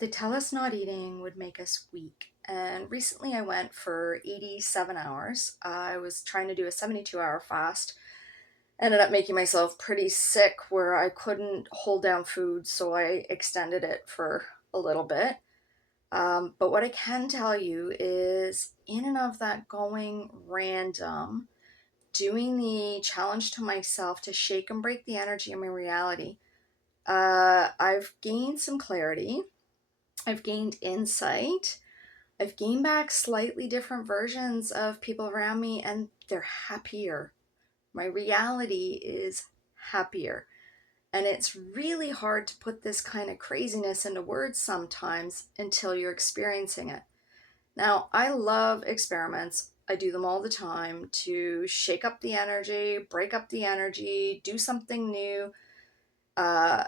They tell us not eating would make us weak. And recently I went for 87 hours. I was trying to do a 72-hour fast. Ended up making myself pretty sick where I couldn't hold down food, so I extended it for a little bit. But what I can tell you is, in and of that going random, doing the challenge to myself to shake and break the energy of my reality, I've gained some clarity. I've gained insight. I've gained back slightly different versions of people around me, and they're happier. My reality is happier. And it's really hard to put this kind of craziness into words sometimes until you're experiencing it. Now, I love experiments. I do them all the time to shake up the energy, break up the energy, do something new, uh,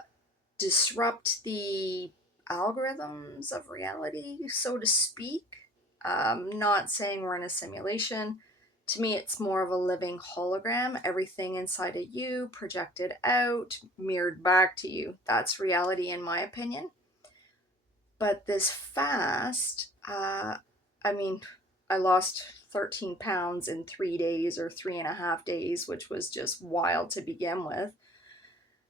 disrupt the algorithms of reality, so to speak. Not saying we're in a simulation. To me, it's more of a living hologram. Everything inside of you projected out, mirrored back to you. That's reality, in my opinion. But this fast, I mean, I lost 13 pounds in 3 days or 3.5 days, which was just wild to begin with.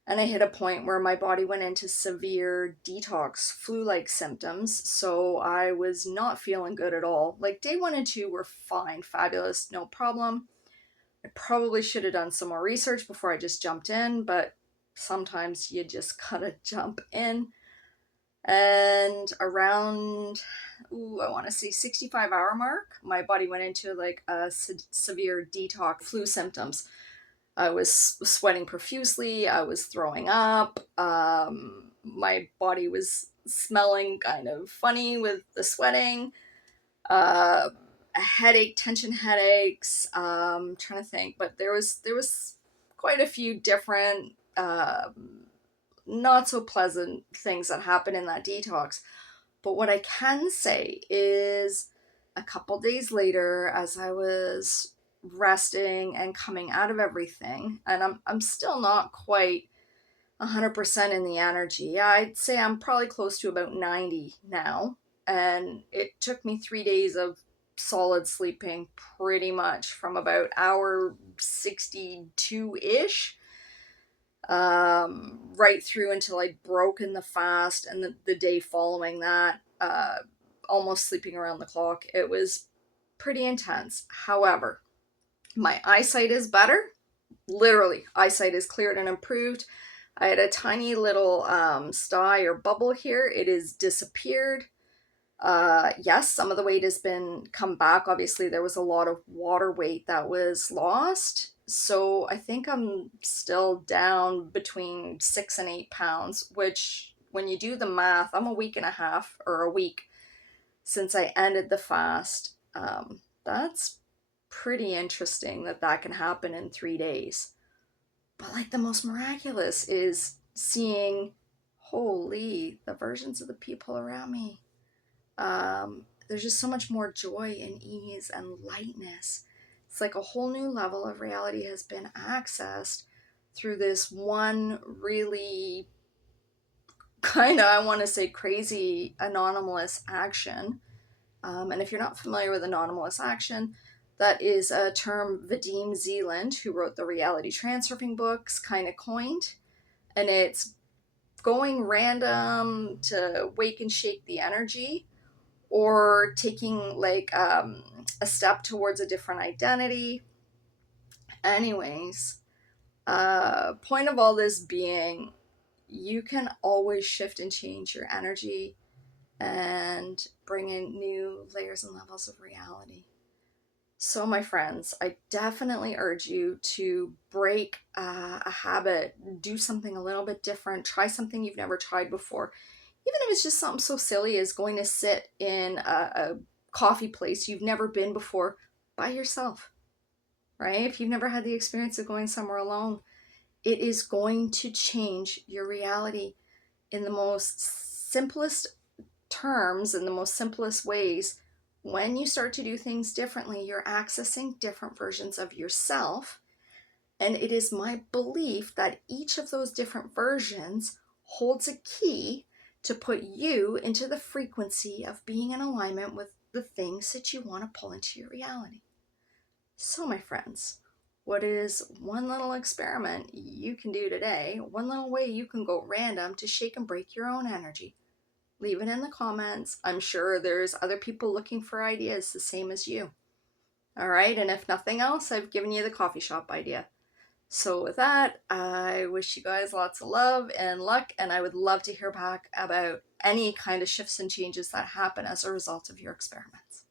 And I hit a point where my body went into severe detox, flu-like symptoms. So I was not feeling good at all. Like day 1 and 2 were fine, fabulous, no problem. I probably should have done some more research before I just jumped in, but sometimes you just gotta jump in. And around, I want to say 65-hour mark, my body went into like a severe detox, flu symptoms. I was sweating profusely. I was throwing up. My body was smelling kind of funny with the sweating. Uh, a headache, tension headaches. Trying to think, but there was quite a few different not so pleasant things that happened in that detox. But what I can say is, a couple days later, as I was resting and coming out of everything, and I'm still not quite 100% in the energy. Yeah, I'd say I'm probably close to about 90 now. And it took me 3 days of solid sleeping, pretty much from about hour 62-ish, right through until I'd broken the fast, and the day following that, almost sleeping around the clock. It was pretty intense. However, my eyesight is better. Literally, eyesight is cleared and improved. I had a tiny little sty or bubble here. It has disappeared. Yes, some of the weight has been come back. Obviously, there was a lot of water weight that was lost. So I think I'm still down between 6 and 8 pounds, which when you do the math, I'm a week and a half or a week since I ended the fast. That's pretty interesting that that can happen in 3 days. But like the most miraculous is seeing, holy, the versions of the people around me. There's just so much more joy and ease and lightness. It's like a whole new level of reality has been accessed through this one really kind of, I want to say, crazy anomalous action. And if you're not familiar with anomalous action, that is a term Vadim Zeland, who wrote the reality transurfing books, kind of coined. And it's going random to wake and shake the energy, or taking like a step towards a different identity. Anyways, point of all this being, you can always shift and change your energy and bring in new layers and levels of reality. So, my friends, I definitely urge you to break a habit, do something a little bit different, try something you've never tried before. Even if it's just something so silly as going to sit in a coffee place you've never been before by yourself, right? If you've never had the experience of going somewhere alone, it is going to change your reality in the most simplest terms, in the most simplest ways. When you start to do things differently, you're accessing different versions of yourself. And it is my belief that each of those different versions holds a key to put you into the frequency of being in alignment with the things that you want to pull into your reality. So, my friends, what is one little experiment you can do today? One little way you can go random to shake and break your own energy? Leave it in the comments. I'm sure there's other people looking for ideas the same as you. All right, and if nothing else, I've given you the coffee shop idea. So with that, I wish you guys lots of love and luck, and I would love to hear back about any kind of shifts and changes that happen as a result of your experiments.